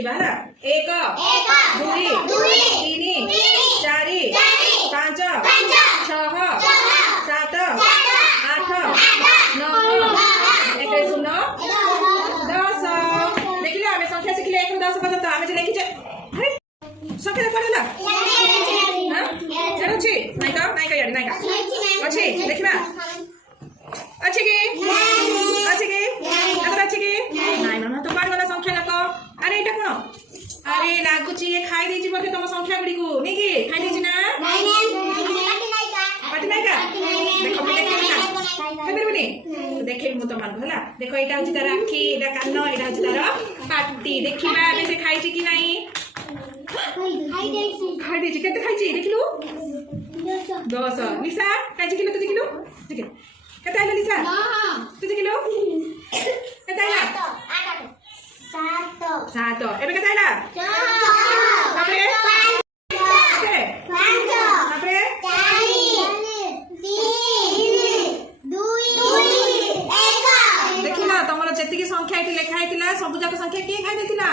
लिखा है 1 2 3 4 5 6 7 8 9 11 0 10 देखिले आमे संख्या शिखिले 1 10 पर्यंत आमे जे लिखिचे अरे संख्या पढला हां चलो छी नाही का यार नाही का अच्छे देखिबा अच्छे के अगर अच्छे के नाही ना तो पाड वाला संख्या लको अरे एटा कोन अरे लागुची ये खाई देची बोते तुम संख्या गुडी को नहीं की खाई देची ना पाटी नाही का देखो देखो ना हेबे बनी देखे मु तो मान होला देखो एटा होची तार आखी एटा कान एटा होची तार पाटी देखिबा आबे से खाई छी कि नाही खाई देची केते खाई छी देखिलु 10 निशा खाई छी किलो तू किलो ठीक है केते आइला निशा तू किलो केते आइला 7 एबे केते आइला 4 तापरे 5 तापरे 4 देखिला तमरो जेतिकी संख्या एठी लेखा आइतिला सब जाक संख्या के खाई देतिला